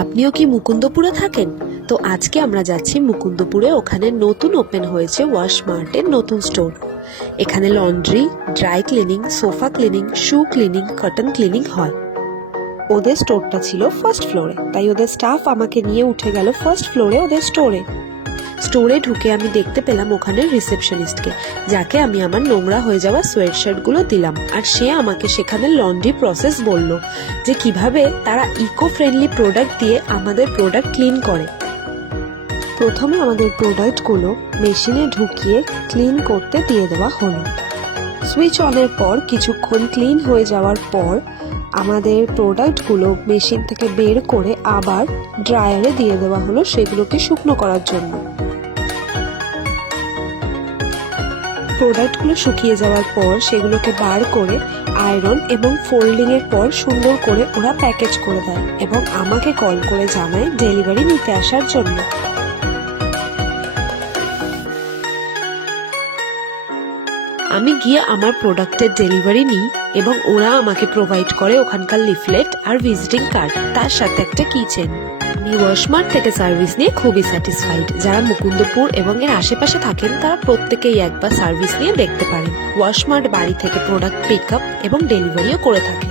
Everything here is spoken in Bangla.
আপনিও কি মুকুন্দপুরে থাকেন? তো আজকে আমরা যাচ্ছি মুকুন্দপুরে। ওখানে নতুন ওপেন হয়েছে ওয়াশমার্টের নতুন স্টোর। এখানে laundry, dry cleaning, sofa cleaning, shoe cleaning, cotton cleaning হয়। ওদের স্টোরটা ছিল ফার্স্ট ফ্লোরে, তাই ওদের স্টাফ আমাকে নিয়ে উঠে গেল ফার্স্ট ফ্লোরে ওদের স্টোরে ঢুকে আমি দেখতে পেলাম ওখানে রিসেপশনিস্টকে, যাকে আমি আমার নোংরা হয়ে যাওয়া সোয়েটশার্টগুলো দিলাম। আর সে আমাকে সেখানে লন্ড্রি প্রসেস বলল যে কিভাবে তারা ইকো ফ্রেন্ডলি প্রোডাক্ট দিয়ে আমাদের প্রোডাক্ট ক্লিন করে। প্রথমে আমাদের প্রোডাক্টগুলো মেশিনে ঢুকিয়ে ক্লিন করতে দিয়ে দেওয়া হলো। সুইচ অনের পর কিছুক্ষণ ক্লিন হয়ে যাওয়ার পর আমাদের প্রোডাক্টগুলো মেশিন থেকে বের করে আবার ড্রায়ারে দিয়ে দেওয়া হলো সেগুলোকে শুকনো করার জন্য। প্রোডাক্টগুলো শুকিয়ে যাওয়ার পর সেগুলোকে বার করে আয়রন এবং ফোল্ডিং এর পর সুন্দর করে ওরা প্যাকেজ করে দেয় এবং আমাকে কল করে জানায় ডেলিভারি নিতে আসার জন্য। আমি গিয়ে আমার প্রোডাক্টের ডেলিভারি নিই এবং ওরা আমাকে প্রোভাইড করে ওখানকার লিফলেট আর ভিজিটিং কার্ড, তার সাথে একটা কিচেন। আমি ওয়াশমার্ট থেকে সার্ভিস নিয়ে খুবই স্যাটিসফাইড। যারা মুকুন্দপুর এবং এর আশেপাশে থাকেন তারা প্রত্যেকেই একবার সার্ভিস নিয়ে দেখতে পারেন। ওয়াশমার্ট বাড়ি থেকে প্রোডাক্ট পিক আপ এবং ডেলিভারিও করে থাকে।